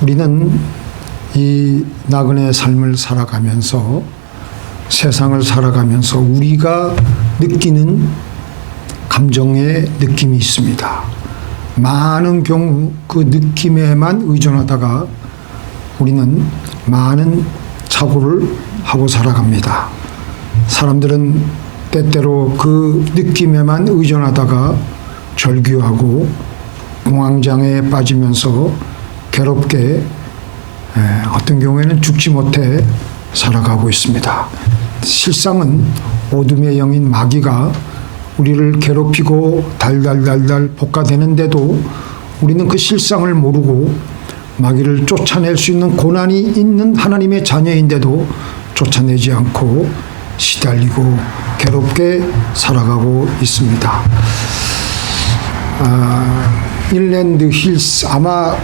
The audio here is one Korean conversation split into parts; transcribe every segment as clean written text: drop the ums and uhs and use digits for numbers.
우리는 이 나그네 삶을 살아가면서, 세상을 살아가면서 우리가 느끼는 감정의 느낌이 있습니다. 많은 경우 그 느낌에만 의존하다가 우리는 많은 착오를 하고 살아갑니다. 사람들은 때때로 그 느낌에만 의존하다가 절규하고 공황장애에 빠지면서 괴롭게, 어떤 경우에는 죽지 못해 살아가고 있습니다. 실상은 어둠의 영인 마귀가 우리를 괴롭히고 달달달달 볶아대는데도 우리는 그 실상을 모르고 마귀를 쫓아낼 수 있는 고난이 있는 하나님의 자녀인데도 쫓아내지 않고 시달리고 괴롭게 살아가고 있습니다. 일랜드 힐스, 아마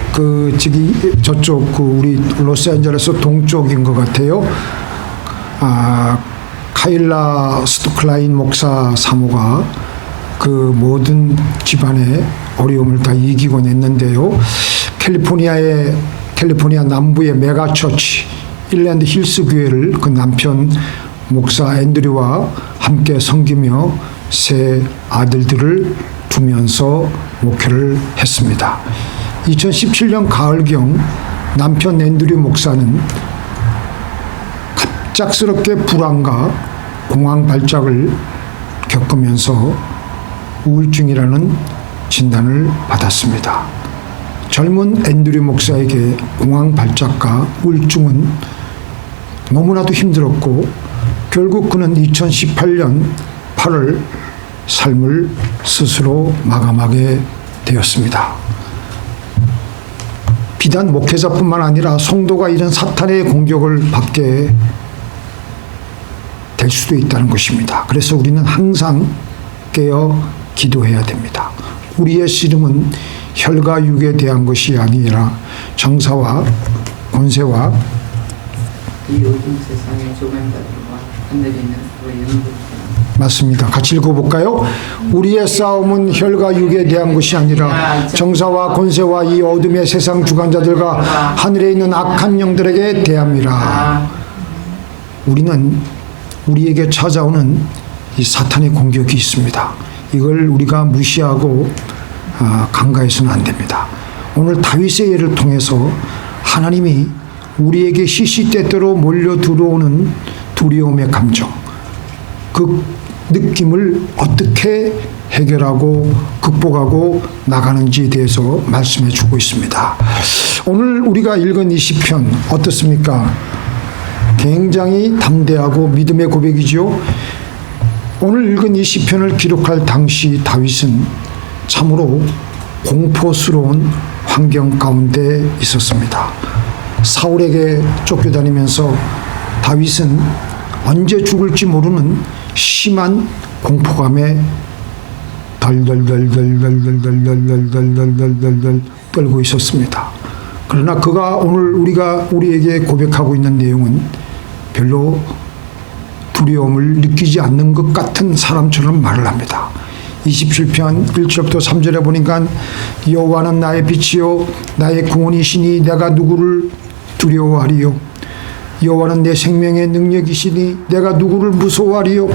저쪽 우리 로스앤젤레스 동쪽인 것 같아요. 카일라 스토클라인 목사 사모가 그 모든 집안의 어려움을 다 이기고 냈는데요. 캘리포니아 남부의 메가처치 일랜드 힐스 교회를 그 남편 목사 앤드류와 함께 섬기며 세 아들들을 두면서 목회를 했습니다. 2017년 가을경 남편 앤드류 목사는 갑작스럽게 불안과 공황 발작을 겪으면서 우울증이라는 진단을 받았습니다. 젊은 앤드류 목사에게 공황 발작과 우울증은 너무나도 힘들었고 결국 그는 2018년 8월 삶을 스스로 마감하게 되었습니다. 비단 목회자뿐만 아니라 성도가 이런 사탄의 공격을 받게 될 수도 있다는 것입니다. 그래서 우리는 항상 깨어 기도해야 됩니다. 우리의 씨름은 혈과 육에 대한 것이 아니라 정사와 권세와 이 어둠 세상의 조간자들과 하늘에 있는 그의 영들과 맞습니다. 같이 읽어볼까요? 우리의 싸움은 혈과 육에 대한 것이 아니라 정사와 권세와 이 어둠의 세상 주관자들과 하늘에 있는 악한 영들에게 대함이라. 우리는 우리에게 찾아오는 이 사탄의 공격이 있습니다. 이걸 우리가 무시하고 간과해서는 안 됩니다. 오늘 다윗의 예를 통해서 하나님이 우리에게 시시때때로 몰려 들어오는 두려움의 감정, 그 느낌을 어떻게 해결하고 극복하고 나가는지에 대해서 말씀해 주고 있습니다. 오늘 우리가 읽은 이 시편 어떻습니까? 굉장히 담대하고 믿음의 고백이지요. 오늘 읽은 이 시편을 기록할 당시 다윗은 참으로 공포스러운 환경 가운데 있었습니다. 사울에게 쫓겨다니면서 다윗은 언제 죽을지 모르는 심한 공포감에 덜덜덜덜덜덜덜덜덜덜덜 떨고 있었습니다. 그러나 그가 오늘 우리에게 고백하고 있는 내용은 별로 두려움을 느끼지 않는 것 같은 사람처럼 말을 합니다. 27편 1절부터 3절에 보니까 여호와는 나의 빛이요 나의 구원이시니 내가 누구를 두려워하리요. 여호와는 내 생명의 능력이시니 내가 누구를 무서워하리요.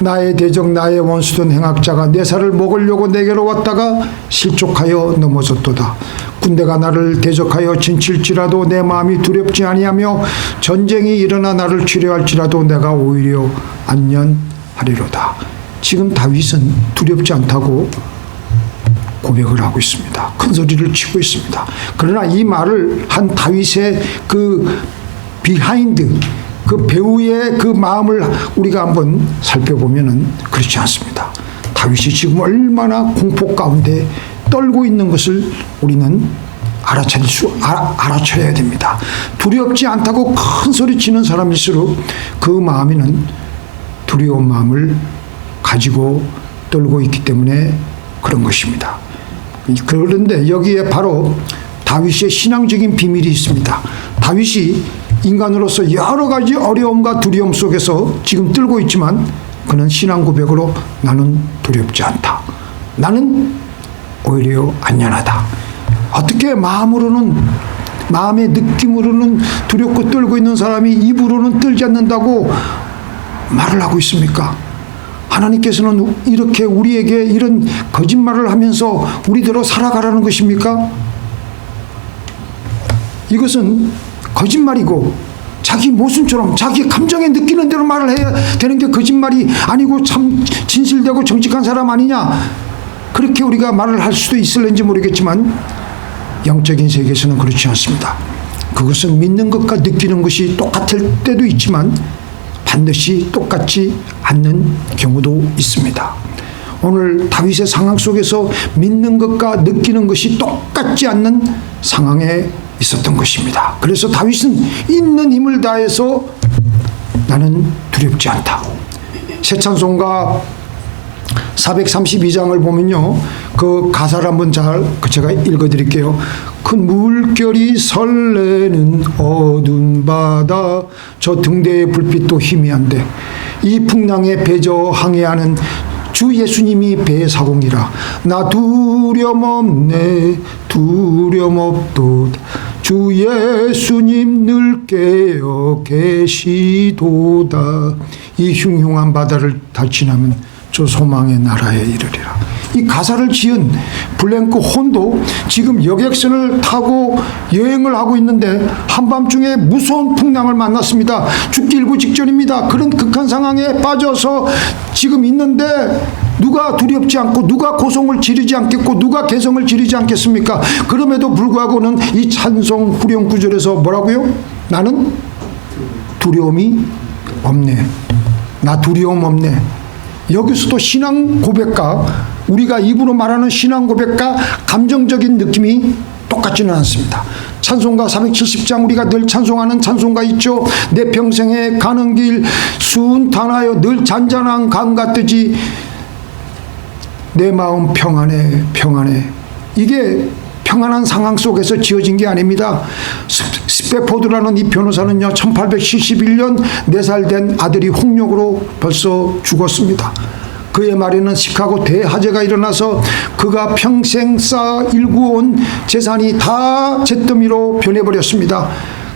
나의 대적 나의 원수된 행악자가 내 살을 먹으려고 내게로 왔다가 실족하여 넘어졌도다. 군대가 나를 대적하여 진칠지라도 내 마음이 두렵지 아니하며 전쟁이 일어나 나를 치료할지라도 내가 오히려 안전하리로다. 지금 다윗은 두렵지 않다고 고백을 하고 있습니다. 큰 소리를 치고 있습니다. 그러나 이 말을 한 다윗의 그 비하인드, 그 배우의 그 마음을 우리가 한번 살펴보면은 그렇지 않습니다. 다윗이 지금 얼마나 공포 가운데 떨고 있는 것을 우리는 알아차려야 됩니다. 두렵지 않다고 큰 소리 치는 사람일수록 그 마음에는 두려운 마음을 가지고 떨고 있기 때문에 그런 것입니다. 그런데 여기에 바로 다윗의 신앙적인 비밀이 있습니다. 다윗이 인간으로서 여러 가지 어려움과 두려움 속에서 지금 떨고 있지만 그는 신앙 고백으로 나는 두렵지 않다. 나는 오히려 안전하다. 어떻게 마음으로는 마음의 느낌으로는 두렵고 떨고 있는 사람이 입으로는 떨지 않는다고 말을 하고 있습니까? 하나님께서는 이렇게 우리에게 이런 거짓말을 하면서 우리대로 살아가라는 것입니까? 이것은 거짓말이고 자기 모순처럼 자기 감정에 느끼는 대로 말을 해야 되는 게 거짓말이 아니고 참 진실되고 정직한 사람 아니냐, 그렇게 우리가 말을 할 수도 있을는지 모르겠지만 영적인 세계에서는 그렇지 않습니다. 그것은 믿는 것과 느끼는 것이 똑같을 때도 있지만 반드시 똑같지 않는 경우도 있습니다. 오늘 다윗의 상황 속에서 믿는 것과 느끼는 것이 똑같지 않는 상황에 있었던 것입니다. 그래서 다윗은 있는 힘을 다해서 나는 두렵지 않다. 새 찬송가 432장을 보면요, 그 가사를 한번 제가 읽어드릴게요. 큰 물결이 설레는 어두운 바다, 저 등대의 불빛도 희미한데 이 풍랑에 배저 항해하는 주 예수님이 배의 사공이라. 나 두려움없네 두려움없도다, 주 예수님 늘 깨어 계시도다. 이 흉흉한 바다를 다 지나면 저 소망의 나라에 이르리라. 이 가사를 지은 블랭크 혼도 지금 여객선을 타고 여행을 하고 있는데 한밤중에 무서운 풍랑을 만났습니다. 죽기 일보 직전입니다. 그런 극한 상황에 빠져서 지금 있는데 누가 두렵지 않고 누가 고성을 지르지 않겠고 누가 개성을 지르지 않겠습니까? 그럼에도 불구하고는 이 찬송 후렴 구절에서 뭐라고요? 나는 두려움이 없네. 나 두려움 없네. 여기서도 신앙 고백과 우리가 입으로 말하는 신앙 고백과 감정적인 느낌이 똑같지는 않습니다. 찬송가 470장 우리가 늘 찬송하는 찬송가 있죠. 내 평생에 가는 길 순탄하여 늘 잔잔한 강 같듯이 내 마음 평안해 평안해. 이게 평안한 상황 속에서 지어진 게 아닙니다. 스페포드라는 이 변호사는요, 1871년 4살 된 아들이 홍역으로 벌써 죽었습니다. 그의 말에는 시카고 대화재가 일어나서 그가 평생 쌓아 일구온 재산이 다 잿더미로 변해버렸습니다.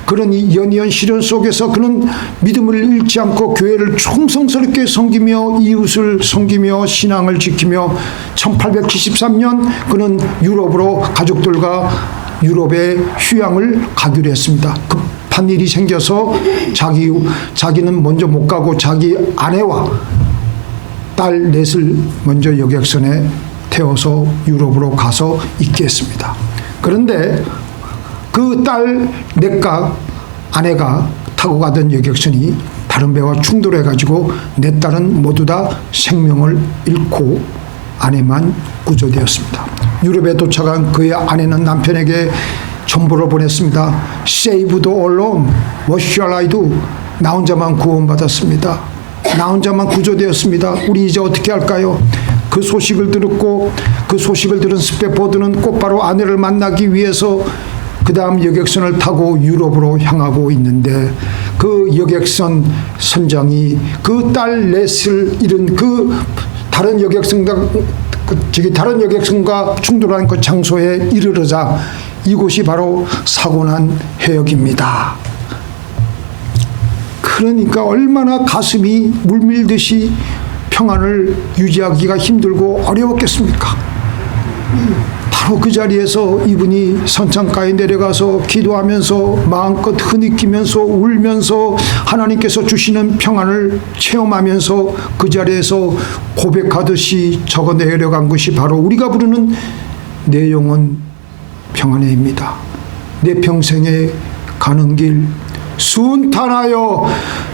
그런 이 연이은 시련 속에서 그는 믿음을 잃지 않고 교회를 충성스럽게 섬기며 이웃을 섬기며 신앙을 지키며 1873년 그는 유럽으로 가족들과 유럽에 휴양을 가기로 했습니다. 급한 일이 생겨서 자기는 먼저 못 가고 자기 아내와 딸 넷을 먼저 여객선에 태워서 유럽으로 가서 있게 했습니다. 그런데 그 딸 넷과 아내가 타고 가던 여객선이 다른 배와 충돌해가지고 내 딸은 모두 다 생명을 잃고 아내만 구조되었습니다. 유럽에 도착한 그의 아내는 남편에게 첨보를 보냈습니다. Save the alone. What shall I do? 나 혼자만 구원받았습니다. 나 혼자만 구조되었습니다. 우리 이제 어떻게 할까요? 그 소식을 들었고 그 소식을 들은 스페포드는 곧바로 아내를 만나기 위해서 그 다음 여객선을 타고 유럽으로 향하고 있는데 그 여객선 선장이 그 딸 넷을 잃은 그 다른 여객선과 충돌한 그 장소에 이르르자 이곳이 바로 사고난 해역입니다. 그러니까 얼마나 가슴이 물밀듯이 평안을 유지하기가 힘들고 어려웠겠습니까? 바로 그 자리에서 이분이 선창가에 내려가서 기도하면서 마음껏 흐느끼면서 울면서 하나님께서 주시는 평안을 체험하면서 그 자리에서 고백하듯이 적어 내려간 것이 바로 우리가 부르는 내 영혼 평안해입니다. 내 평생에 가는 길 순탄하여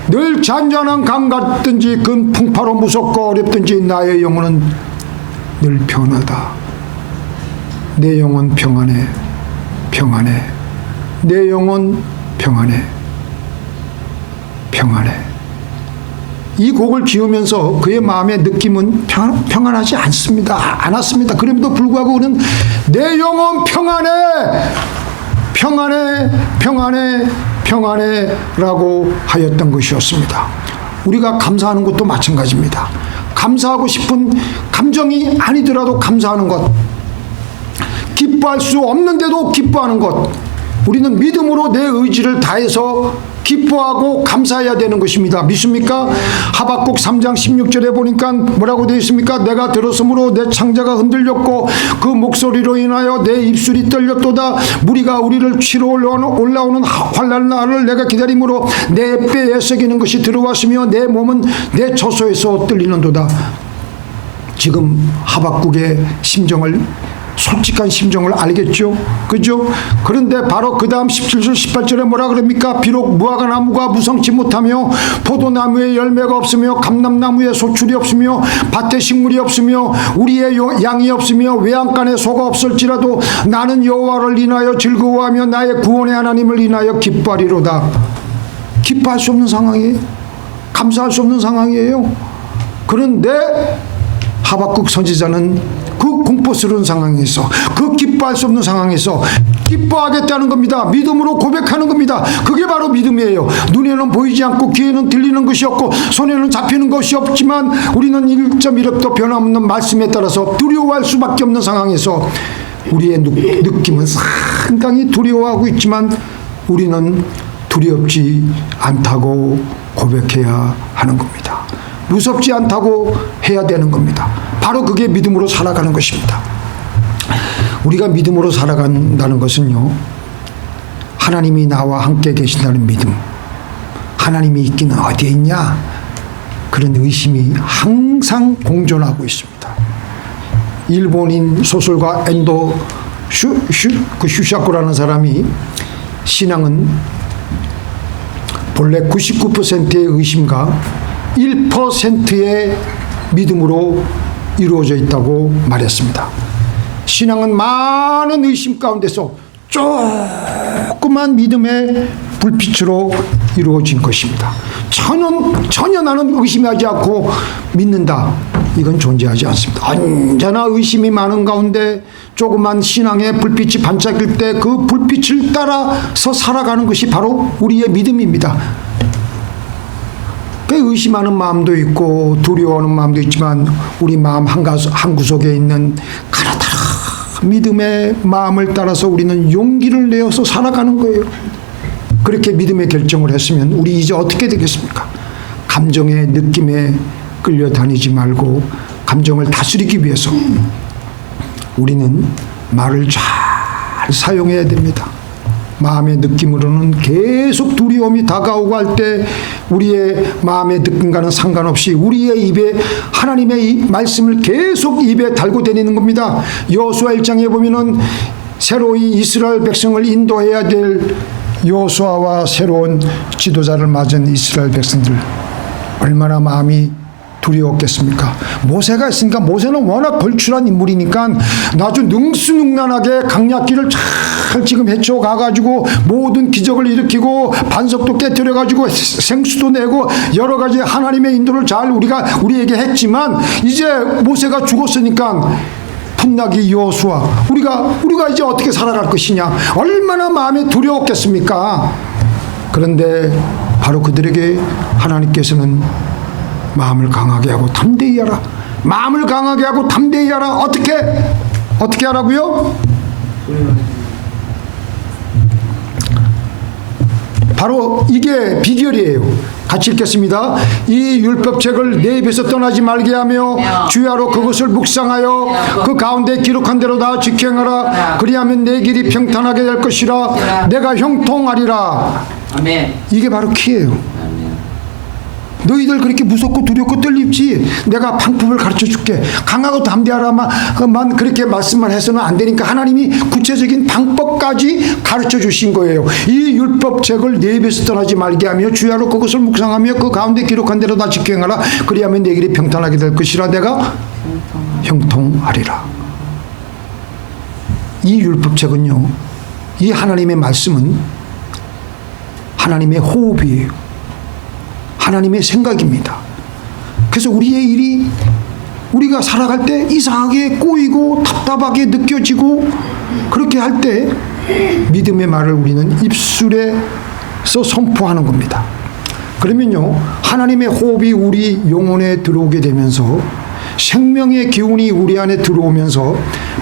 늘 잔잔한 강 같든지 그 풍파로 무섭고 어렵든지 나의 영혼은 늘 편하다. 내 영혼 평안해 평안해. 내 영혼 평안해 평안해. 이 곡을 지으면서 그의 마음의 느낌은 평안하지 않았습니다. 그럼에도 불구하고 그는 내 영혼 평안해 평안해 평안해 평안해 라고 하였던 것이었습니다. 우리가 감사하는 것도 마찬가지입니다. 감사하고 싶은 감정이 아니더라도 감사하는 것, 기뻐할 수 없는데도 기뻐하는 것, 우리는 믿음으로 내 의지를 다해서 기뻐하고 감사해야 되는 것입니다. 믿습니까? 하박국 3장 16절에 보니까 뭐라고 되어 있습니까? 내가 들었으므로 내 창자가 흔들렸고 그 목소리로 인하여 내 입술이 떨렸도다. 무리가 우리를 치러 올라오는 환난 날을 내가 기다림으로 내 뼈에 새기는 것이 들어왔으며 내 몸은 내 처소에서 떨리는도다. 지금 하박국의 심정을, 솔직한 심정을 알겠죠? 그죠? 그런데 바로 그 다음 17절 18절에 뭐라 그럽니까? 비록 무화과 나무가 무성치 못하며 포도나무에 열매가 없으며 감람나무에 소출이 없으며 밭에 식물이 없으며 우리의 양이 없으며 외양간에 소가 없을지라도 나는 여호와를 인하여 즐거워하며 나의 구원의 하나님을 인하여 기뻐하리로다. 기뻐할 수 없는 상황이에요. 감사할 수 없는 상황이에요. 그런데 하박국 선지자는 그 공포스러운 상황에서, 그 기뻐할 수 없는 상황에서 기뻐하겠다는 겁니다. 믿음으로 고백하는 겁니다. 그게 바로 믿음이에요. 눈에는 보이지 않고 귀에는 들리는 것이 없고 손에는 잡히는 것이 없지만 우리는 1.1획도 변함없는 말씀에 따라서 두려워할 수밖에 없는 상황에서 우리의 느낌은 상당히 두려워하고 있지만 우리는 두렵지 않다고 고백해야 하는 겁니다. 무섭지 않다고 해야 되는 겁니다. 바로 그게 믿음으로 살아가는 것입니다. 우리가 믿음으로 살아간다는 것은요, 하나님이 나와 함께 계신다는 믿음, 하나님이 있기는 어디에 있냐, 그런 의심이 항상 공존하고 있습니다. 일본인 소설가 엔도 슈샤코라는 사람이 신앙은 본래 99%의 의심과 1%의 믿음으로 이루어져 있다고 말했습니다. 신앙은 많은 의심 가운데서 조그만 믿음의 불빛으로 이루어진 것입니다. 전혀 나는 의심하지 않고 믿는다. 이건 존재하지 않습니다. 언제나 의심이 많은 가운데 조그만 신앙의 불빛이 반짝일 때 그 불빛을 따라서 살아가는 것이 바로 우리의 믿음입니다. 의심하는 마음도 있고 두려워하는 마음도 있지만 우리 마음 한 구석에 있는 가나다란 믿음의 마음을 따라서 우리는 용기를 내어서 살아가는 거예요. 그렇게 믿음의 결정을 했으면 우리 이제 어떻게 되겠습니까? 감정의 느낌에 끌려다니지 말고 감정을 다스리기 위해서 우리는 말을 잘 사용해야 됩니다. 마음의 느낌으로는 계속 두려움이 다가오고 할 때 우리의 마음의 느낌과는 상관없이 우리의 입에 하나님의 이 말씀을 계속 입에 달고 다니는 겁니다. 여호수아 1장에 보면은 새로이 이스라엘 백성을 인도해야 될 여호수아와 새로운 지도자를 맞은 이스라엘 백성들 얼마나 마음이 두려웠겠습니까? 모세가 있으니까 모세는 워낙 걸출한 인물이니까 아주 능수능란하게 강약기를 잘 지금 헤쳐가가지고 모든 기적을 일으키고 반석도 깨뜨려가지고 생수도 내고 여러 가지 하나님의 인도를 잘 우리에게 했지만 이제 모세가 죽었으니까 풋나기 여호수아 우리가 이제 어떻게 살아갈 것이냐 얼마나 마음이 두려웠겠습니까? 그런데 바로 그들에게 하나님께서는 마음을 강하게 하고 담대히 하라. 마음을 강하게 하고 담대히 하라. 어떻게 하라고요? 바로 이게 비결이에요. 같이 읽겠습니다. 이 율법책을 내 입에서 떠나지 말게 하며 주야로 그것을 묵상하여 그 가운데 기록한 대로 다 지켜행하라. 그리하면 내 길이 평탄하게 될 것이라. 내가 형통하리라. 아멘. 이게 바로 키예요. 너희들 그렇게 무섭고 두렵고 떨립지 내가 방법을 가르쳐줄게. 강하고 담대하라만 그렇게 말씀만 해서는 안 되니까 하나님이 구체적인 방법까지 가르쳐 주신 거예요. 이 율법책을 내 입에서 떠나지 말게 하며 주야로 그것을 묵상하며 그 가운데 기록한 대로 다 지켜행하라. 그리하면 내 길이 평탄하게 될 것이라. 내가 형통하리라. 이 율법책은요, 이 하나님의 말씀은 하나님의 호흡이에요. 하나님의 생각입니다. 그래서 우리의 일이 우리가 살아갈 때 이상하게 꼬이고 답답하게 느껴지고 그렇게 할 때 믿음의 말을 우리는 입술에서 선포하는 겁니다. 그러면요, 하나님의 호흡이 우리 영혼에 들어오게 되면서 생명의 기운이 우리 안에 들어오면서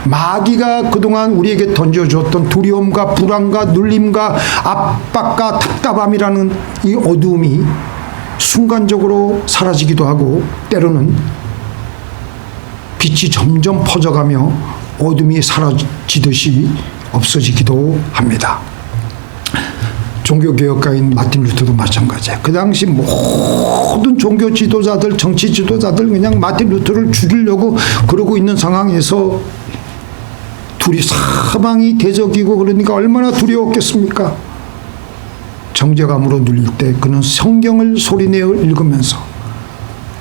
마귀가 그동안 우리에게 던져주었던 두려움과 불안과 눌림과 압박과 답답함이라는 이 어두움이 순간적으로 사라지기도 하고 때로는 빛이 점점 퍼져가며 어둠이 사라지듯이 없어지기도 합니다. 종교개혁가인 마틴 루터도 마찬가지예요. 그 당시 모든 종교 지도자들, 정치 지도자들 그냥 마틴 루터를 죽이려고 그러고 있는 상황에서 둘이 사방이 대적이고 그러니까 얼마나 두려웠겠습니까? 정죄감으로 눌릴 때 그는 성경을 소리내어 읽으면서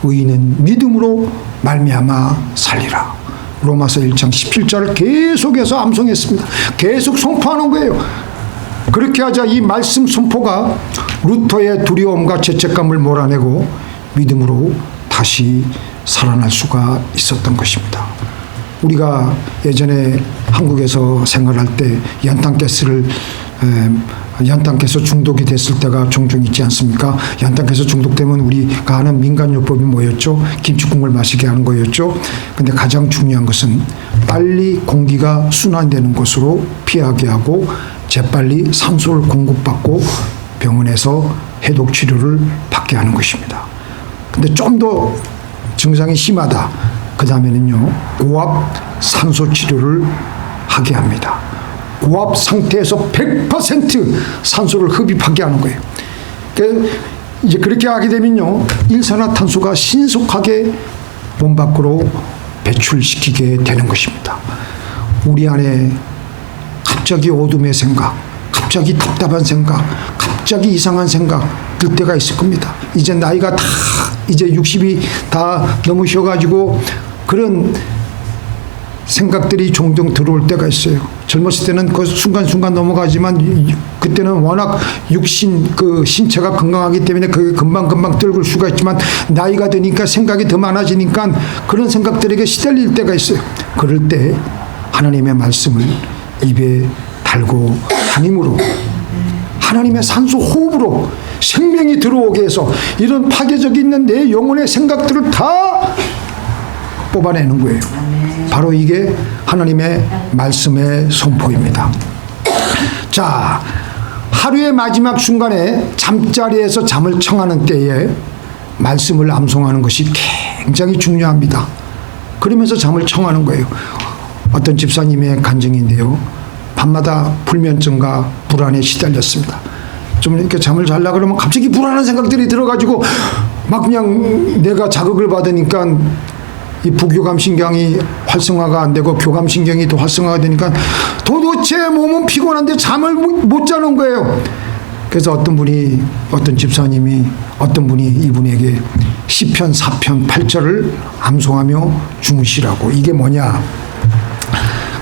의인은 믿음으로 말미암아 살리라. 로마서 1장 17절을 계속해서 암송했습니다. 계속 선포하는 거예요. 그렇게 하자 이 말씀 선포가 루터의 두려움과 죄책감을 몰아내고 믿음으로 다시 살아날 수가 있었던 것입니다. 우리가 예전에 한국에서 생활할 때 연탄가스 중독이 됐을 때가 종종 있지 않습니까? 연탄가스 중독되면 우리가 하는 민간요법이 뭐였죠? 김치국물 마시게 하는 거였죠. 근데 가장 중요한 것은 빨리 공기가 순환되는 곳으로 피하게 하고 재빨리 산소를 공급받고 병원에서 해독 치료를 받게 하는 것입니다. 근데 좀 더 증상이 심하다. 그 다음에는요, 고압 산소 치료를 하게 합니다. 고압 상태에서 100% 산소를 흡입하게 하는 거예요. 그래서 이제 그렇게 하게 되면요, 일산화탄소가 신속하게 몸 밖으로 배출시키게 되는 것입니다. 우리 안에 갑자기 어둠의 생각, 갑자기 답답한 생각, 갑자기 이상한 생각 들 때가 있을 겁니다. 이제 나이가 다 이제 60이 다 넘으셔가지고 그런 생각들이 종종 들어올 때가 있어요. 젊었을 때는 그 순간순간 넘어가지만 그때는 워낙 육신 그 신체가 건강하기 때문에 그게 금방금방 떨굴 수가 있지만 나이가 드니까 생각이 더 많아지니까 그런 생각들에게 시달릴 때가 있어요. 그럴 때 하나님의 말씀을 입에 달고 힘으로 하나님의 산소 호흡으로 생명이 들어오게 해서 이런 파괴적이 있는 내 영혼의 생각들을 다 뽑아내는 거예요. 바로 이게 하나님의 말씀의 선포입니다. 자, 하루의 마지막 순간에 잠자리에서 잠을 청하는 때에 말씀을 암송하는 것이 굉장히 중요합니다. 그러면서 잠을 청하는 거예요. 어떤 집사님의 간증인데요. 밤마다 불면증과 불안에 시달렸습니다. 좀 이렇게 잠을 자려고 그러면 갑자기 불안한 생각들이 들어가지고 막 그냥 내가 자극을 받으니까 이 부교감신경이 활성화가 안 되고 교감신경이 또 활성화가 되니까 도대체 몸은 피곤한데 잠을 못 자는 거예요. 그래서 어떤 집사님이 어떤 분이 이분에게 시편 4편 8절을 암송하며 주무시라고. 이게 뭐냐?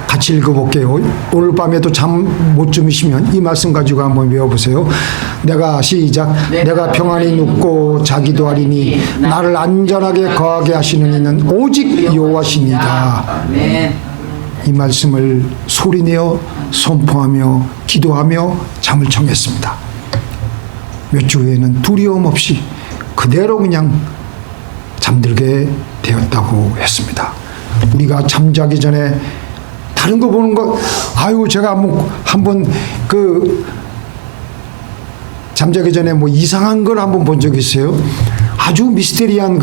같이 읽어볼게요. 오늘 밤에도 잠 못 주무시면 이 말씀 가지고 한번 외워보세요. 시작. 내가 평안히 눕고 자기도 하리니 나를 안전하게 거하게 하시는 이는 오직 여호와시니이다. 이 말씀을 소리내어 선포하며 기도하며 잠을 청했습니다. 몇 주 후에는 두려움 없이 그대로 그냥 잠들게 되었다고 했습니다. 우리가 잠자기 전에 다른 거 보는 거, 제가 한번 잠자기 전에 뭐 이상한 걸 한번 본 적이 있어요. 아주 미스테리한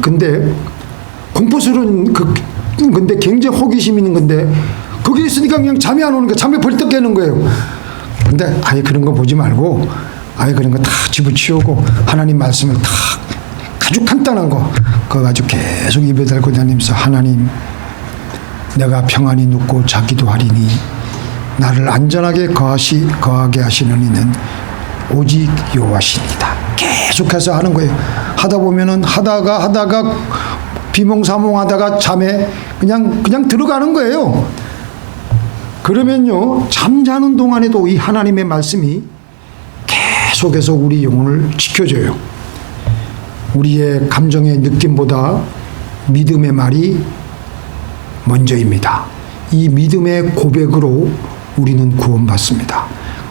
근데 공포스러운 근데 굉장히 호기심 있는 건데 거기 있으니까 그냥 잠이 안 오는 거야. 잠이 벌떡 깨는 거예요. 근데 그런 거 보지 말고 그런 거 다 집어치우고 하나님 말씀을 다 아주 간단한 거 그거 가지고 계속 입에 달고 다니면서 하나님 내가 평안히 눕고 자기도 하리니 나를 안전하게 거하게 하시는 이는 오직 여호와시니이다. 계속해서 하는 거예요. 하다 보면은 하다가 비몽사몽하다가 잠에 그냥 들어가는 거예요. 그러면요 잠자는 동안에도 이 하나님의 말씀이 계속해서 우리 영혼을 지켜줘요. 우리의 감정의 느낌보다 믿음의 말이 먼저입니다. 이 믿음의 고백으로 우리는 구원받습니다.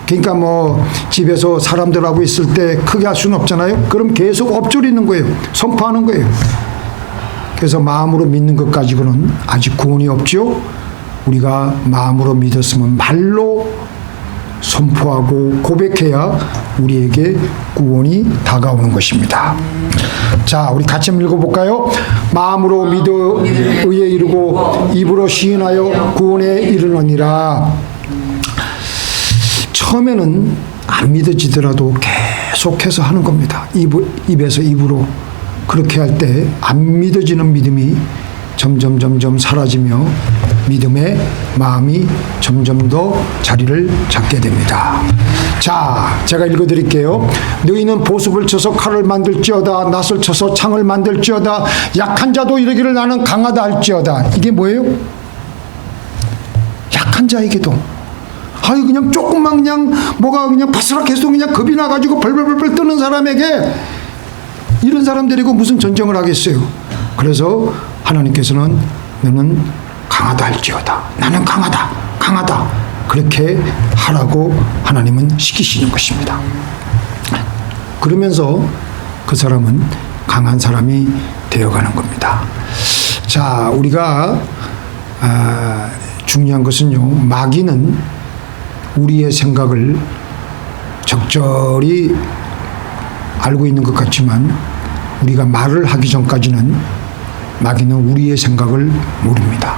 그러니까 집에서 사람들하고 있을 때 크게 할 수는 없잖아요. 그럼 계속 엎조리는 거예요. 선포하는 거예요. 그래서 마음으로 믿는 것 가지고는 아직 구원이 없죠. 우리가 마음으로 믿었으면 말로 선포하고 고백해야 우리에게 구원이 다가오는 것입니다. 자, 우리 같이 한번 읽어볼까요? 마음으로 믿어 의에 이르고 입으로 시인하여 구원에 이르느니라. 처음에는 안 믿어지더라도 계속해서 하는 겁니다. 입에서 입으로. 그렇게 할 때 안 믿어지는 믿음이 점점 사라지며 믿음의 마음이 점점 더 자리를 잡게 됩니다. 자, 제가 읽어드릴게요. 너희는 보습을 쳐서 칼을 만들지어다, 낫을 쳐서 창을 만들지어다, 약한 자도 이르기를 나는 강하다 할지어다. 이게 뭐예요? 약한 자에게도 아유 그냥 조금만 그냥 뭐가 그냥 바스락해서 그냥 겁이 나가지고 벌벌벌 뜨는 사람에게 이런 사람들이고 무슨 전쟁을 하겠어요. 그래서 하나님께서는 너는 강하다 할지어다, 나는 강하다 그렇게 하라고 하나님은 시키시는 것입니다. 그러면서 그 사람은 강한 사람이 되어가는 겁니다. 자, 우리가 중요한 것은요, 마귀는 우리의 생각을 적절히 알고 있는 것 같지만 우리가 말을 하기 전까지는 마귀는 우리의 생각을 모릅니다.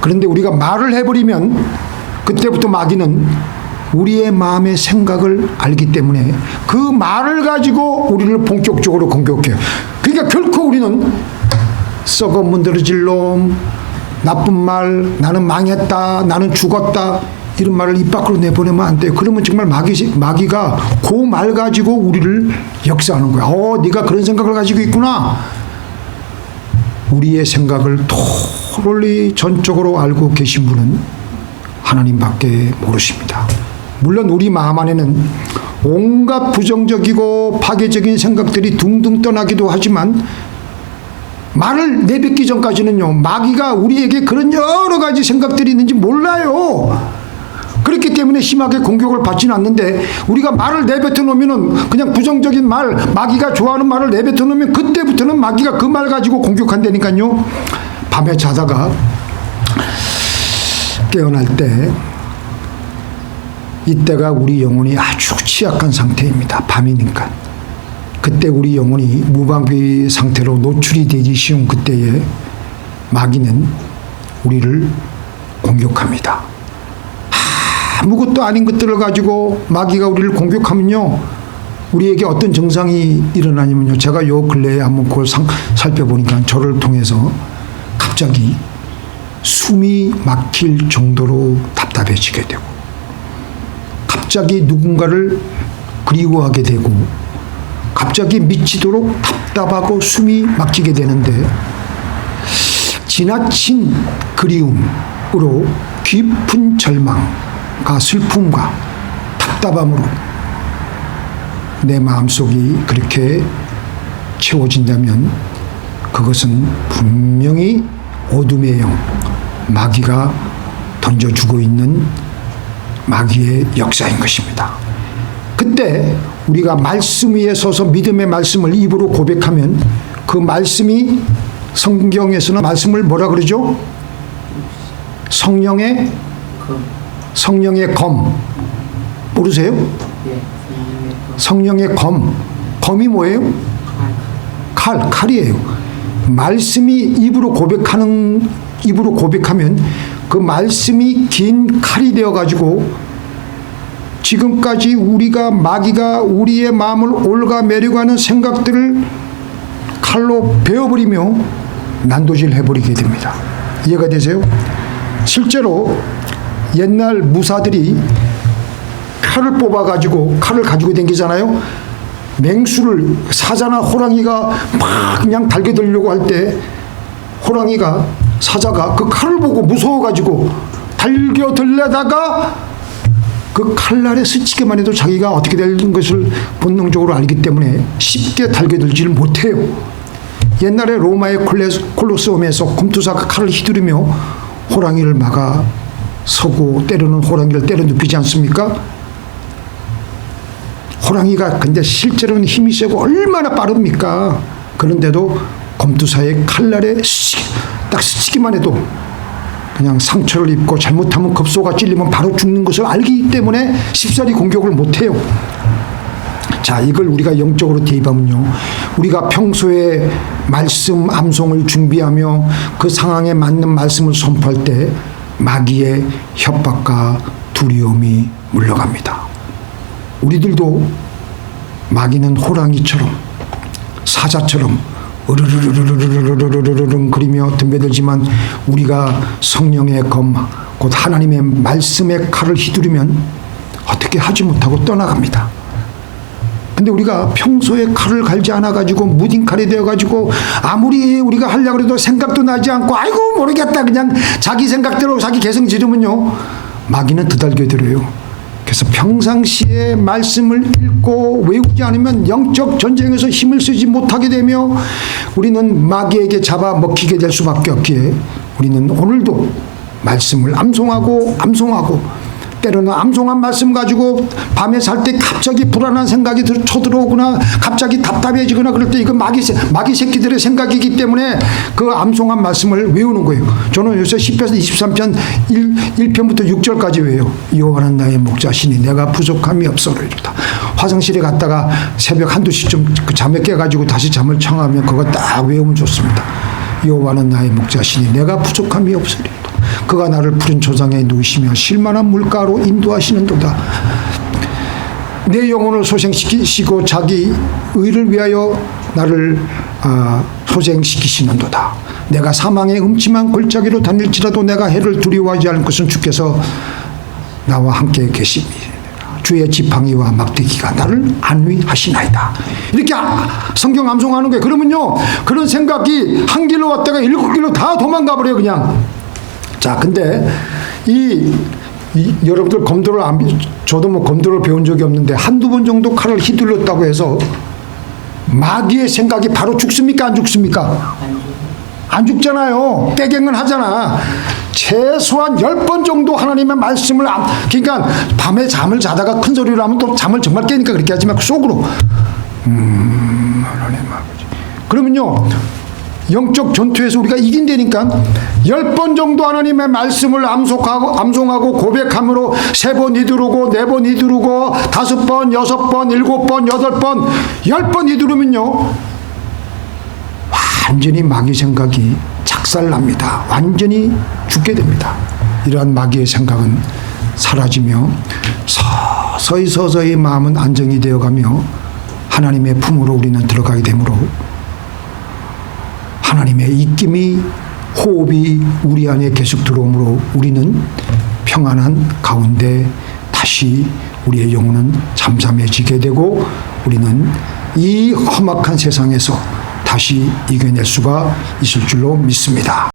그런데 우리가 말을 해버리면 그때부터 마귀는 우리의 마음의 생각을 알기 때문에 그 말을 가지고 우리를 본격적으로 공격해요. 그러니까 결코 우리는 썩어 문드러질 놈, 나쁜 말, 나는 망했다, 나는 죽었다 이런 말을 입 밖으로 내보내면 안 돼요. 그러면 정말 마귀가 그 말 가지고 우리를 역사하는 거야. 네가 그런 생각을 가지고 있구나. 우리의 생각을 톨리 전적으로 알고 계신 분은 하나님밖에 모르십니다. 물론 우리 마음 안에는 온갖 부정적이고 파괴적인 생각들이 둥둥 떠나기도 하지만 말을 내뱉기 전까지는요, 마귀가 우리에게 그런 여러 가지 생각들이 있는지 몰라요. 그렇기 때문에 심하게 공격을 받지는 않는데 우리가 말을 내뱉어 놓으면은 그냥 부정적인 말, 마귀가 좋아하는 말을 내뱉어 놓으면 그때부터는 마귀가 그 말 가지고 공격한다니까요. 밤에 자다가 깨어날 때 이때가 우리 영혼이 아주 취약한 상태입니다. 밤이니까. 그때 우리 영혼이 무방비 상태로 노출이 되기 쉬운 그때에 마귀는 우리를 공격합니다. 아무것도 아닌 것들을 가지고 마귀가 우리를 공격하면요, 우리에게 어떤 증상이 일어나냐면요, 제가 요 근래에 한번 그걸 살펴보니까 저를 통해서 갑자기 숨이 막힐 정도로 답답해지게 되고 갑자기 누군가를 그리워하게 되고 갑자기 미치도록 답답하고 숨이 막히게 되는데 지나친 그리움으로 깊은 절망과 슬픔과 답답함으로 내 마음속이 그렇게 채워진다면 그것은 분명히 어둠의 영, 마귀가 던져주고 있는 마귀의 역사인 것입니다. 그때 우리가 말씀 위에 서서 믿음의 말씀을 입으로 고백하면 그 말씀이 성경에서는 말씀을 뭐라 그러죠? 성령의 검. 모르세요? 성령의 검. 검이 뭐예요? 칼이에요. 말씀이 입으로 고백하면 그 말씀이 긴 칼이 되어 가지고 지금까지 마귀가 우리의 마음을 올가매려고 하는 생각들을 칼로 베어버리며 난도질 해버리게 됩니다. 이해가 되세요? 실제로 옛날 무사들이 칼을 뽑아가지고 칼을 가지고 다니잖아요. 맹수를 사자나 호랑이가 막 그냥 달겨들려고 할 때 사자가 그 칼을 보고 무서워가지고 달겨들려다가 그 칼날에 스치기만 해도 자기가 어떻게 되는 것을 본능적으로 알기 때문에 쉽게 달겨들지를 못해요. 옛날에 로마의 콜로세움에서 검투사가 칼을 휘두르며 호랑이를 막아 서고 때리는 호랑이를 때려 눕히지 않습니까? 호랑이가 근데 실제로는 힘이 세고 얼마나 빠릅니까? 그런데도 검투사의 칼날에 딱 스치기만 해도 그냥 상처를 입고 잘못하면 급소가 찔리면 바로 죽는 것을 알기 때문에 쉽사리 공격을 못해요. 자, 이걸 우리가 영적으로 대입하면요, 우리가 평소에 말씀 암송을 준비하며 그 상황에 맞는 말씀을 선포할 때 마귀의 협박과 두려움이 물러갑니다. 우리들도 마귀는 호랑이처럼 사자처럼 으르르르르르르르르르르 그리며 덤벼들지만 우리가 성령의 검, 곧 하나님의 말씀의 칼을 휘두르면 어떻게 하지 못하고 떠나갑니다. 근데 우리가 평소에 칼을 갈지 않아가지고 무딘 칼이 되어가지고 아무리 우리가 하려고 해도 생각도 나지 않고 아이고 모르겠다 그냥 자기 생각대로 자기 개성 지르면요, 마귀는 드달겨들어요. 그래서 평상시에 말씀을 읽고 외우지 않으면 영적 전쟁에서 힘을 쓰지 못하게 되며 우리는 마귀에게 잡아먹히게 될 수밖에 없기에 우리는 오늘도 말씀을 암송하고 때로는 암송한 말씀 가지고 밤에 살 때 갑자기 불안한 생각이 쳐들어오거나 갑자기 답답해지거나 그럴 때 이건 마귀 새끼들의 생각이기 때문에 그 암송한 말씀을 외우는 거예요. 저는 요새 시편 23편 1편부터 6절까지 외워요. 여호와는 나의 목자시니 내가 부족함이 없어로이로다. 화장실에 갔다가 새벽 한두 시쯤 잠에 깨가지고 다시 잠을 청하면 그거 딱 외우면 좋습니다. 여호와는 나의 목자시니 내가 부족함이 없으리로다. 그가 나를 푸른 조장에 누우시며 실만한 물가로 인도하시는도다. 내 영혼을 소생시키시고 자기 의를 위하여 나를 소생시키시는도다. 내가 사망의 음침한 골짜기로 다닐지라도 내가 해를 두려워하지 않을 것은 주께서 나와 함께 계시니 주의 지팡이와 막대기가 나를 안위하시나이다. 이렇게 성경 암송하는 거예요. 그러면요, 그런 생각이 한 길로 왔다가 7길로 다 도망가 버려요 그냥. 자, 근데 여러분들 검도를 저도 뭐 검도를 배운 적이 없는데 한두 번 정도 칼을 휘둘렀다고 해서 마귀의 생각이 바로 죽습니까? 안 죽습니까? 안 죽잖아요. 떼갱은 하잖아. 최소한 10번 정도 하나님의 말씀을 그러니까 밤에 잠을 자다가 큰 소리로 하면 또 잠을 정말 깨니까 그렇게 하지만 속으로 하나님 아버지. 그러면요, 영적 전투에서 우리가 이긴다니까 10번 정도 하나님의 말씀을 암송하고 고백함으로 3번 휘두르고 4번 휘두르고 5번, 6번, 7번, 8번, 10번 휘두르면요, 완전히 마귀 생각이 작살납니다. 완전히 죽게 됩니다. 이러한 마귀의 생각은 사라지며 서서히 마음은 안정이 되어가며 하나님의 품으로 우리는 들어가게 되므로 하나님의 입김이 호흡이 우리 안에 계속 들어오므로 우리는 평안한 가운데 다시 우리의 영혼은 잠잠해지게 되고 우리는 이 험악한 세상에서 다시 이겨낼 수가 있을 줄로 믿습니다.